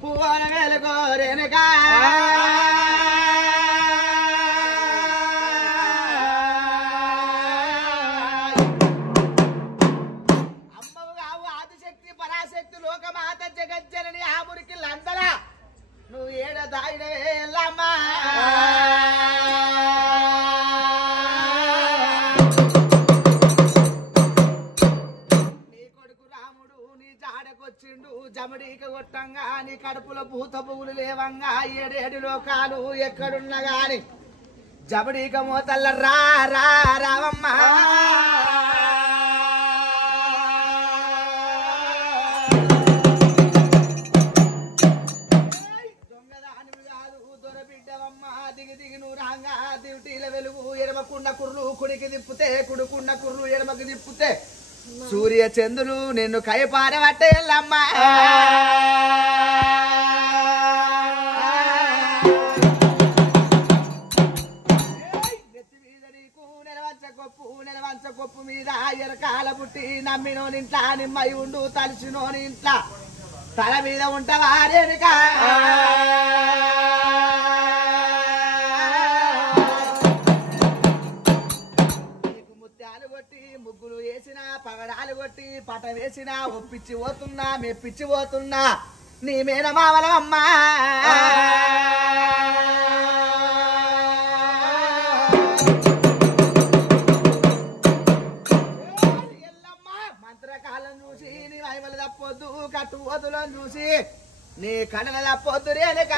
పువ్వుల వెలుగోరేనుగా అమ్మవు కావు ఆదిశక్తి పరాశక్తి లోకమాత జగజ్జనని ఆ మురికి లందలా నువ్వు ఏడ దాయినవే ఎల్లమ్మా జమడీక కొట్టంగా నీ కడుపులో భూత పువ్వులు లేవంగా ఏడేడు లోకాలు ఎక్కడున్నా గాని జమడీక మోతల్ల రా రా రావమ్మ దొంగదానివి కాదు దొరబిడ్డవమ్మ దిగి దిగి నువ్వు రాంగా దివిటీల వెలుగు ఎడమకున్న కుర్రు కుడికి తిప్పుతే కుడుకున్న కుర్రు ఎడమకి తిప్పుతే సూర్య చంద్రులు నిన్ను కైపారబట్టే ఎల్లమ్మ నెలవంచ కొప్పు మీద ఎరకాల పుట్టి నమ్మినోని ఇంట్లా నిమ్మయి ఉండు తలిసినోని ఇంట్లా తల మీద ఉంటావారేనుక ముగ్గులు వేసినా పగడాలు కొట్టి పట వేసినా ఒప్పించి పోతున్నా మెప్పించి పోతున్నా నీ మీద మావలమ్మా మంత్రకాలం చూసి నీ వైమలు తప్పొద్దు కట్టుపోతులను చూసి నీ కళ్ళ తప్పొద్దు రేణుక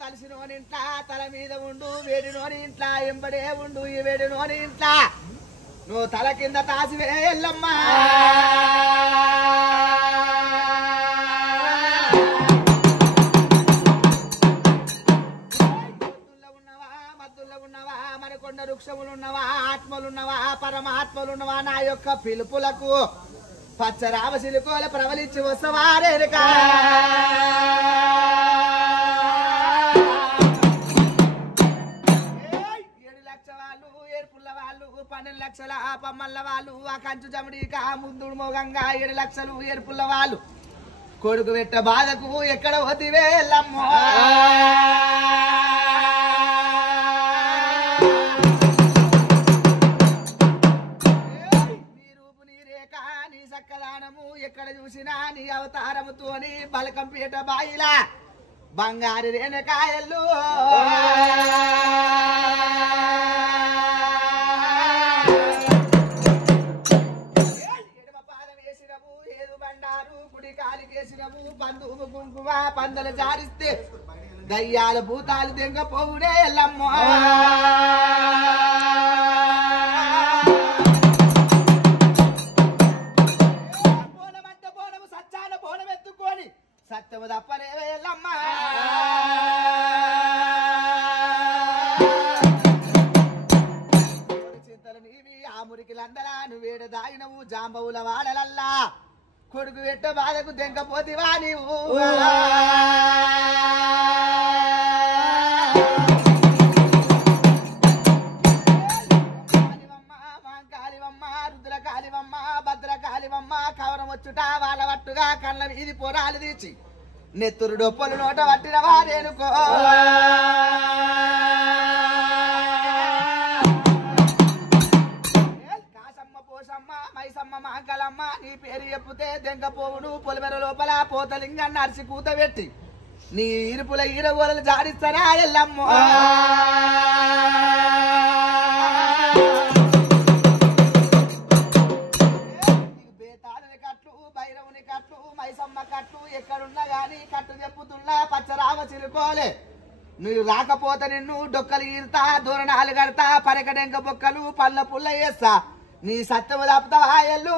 తలిసినోని ఇంట్లా తల మీద ఉండు వేడినోని ఇంట్లా ఎంబడే ఉండు ఈ వేడినోని ఇంట్లా నువ్వు తల కింద తాసివే ఎల్లమ్మా ఉన్నవా మద్దుల్లో ఉన్నవా మనకొండ వృక్షములున్నవా ఆత్మలున్నవా పరమాత్మలున్నవా నా యొక్క పిలుపులకు పచ్చరామ సిలుకోల ప్రవలించి వస్తవారేనుక పన్నెండు లక్షల పమ్మల్ల వాళ్ళు ఆ కంచు జమడీక ముందు మోగంగా 7 లక్షలు ఏర్పుల్ల వాళ్ళు కొడుకు పెట్ట బాధకు ఎక్కడ పోతివే ఎల్లమ్మ నీ రూపు నీ రేఖ నీ సక్కదానము ఎక్కడ చూసినా నీ అవతారముతోని బలకంపేట బాయిలా బంగారు రేణకాయలు కాలికేసినవు బంధువు కుంకుమ పందలు జారిస్తే దయ్యాల భూతాలు దెంగ పోవుడే ఎల్లమ్మ బోనమంటే బోనము సచ్చాన బోనం ఎత్తుకొని సత్యము తప్పలేవే ఎల్లమ్మ చింతలు నీవి ఆ మురికిలందలా నువ్వేడ దాగినవు జాంబవుల వాడలల్లా కొడుకు పెట్ట బాధకు దెంకపోతివా నీవు కాలివమ్మ రుద్రకాలివమ్మ భద్రకాలివమ్మ కవరం వచ్చుట వాళ్ళ వట్టుగా కళ్ళ వీధి పొరాలు తీర్చి నెత్తురు డొప్పలు నోట పట్టిన వారేనుకో మైసమ్మ మాంకలమ్మ నీ పేరు చెప్పుతే దెంకపోవును పొలిమెర లోపల పోతలింగాన్ని అరిసి కూత పెట్టి నీ ఇరుపుల ఈరగోలలు జాడిస్తానా ఎల్లమ్మ బేతాళుని కట్లు భైరవుని కట్లు మైసమ్మ కట్లు ఎక్కడున్నా గాని కట్టు చెప్పుతున్నా పచ్చరామ చిలుకోలే నువ్వు రాకపోతే నిన్ను డొక్కలు ఈరుతా దూరణాలు కడతా పరకడెంక బొక్కలు పళ్ళ పుల్ల వేస్తా నీ సత్యము తప్పుతావా ఎల్లు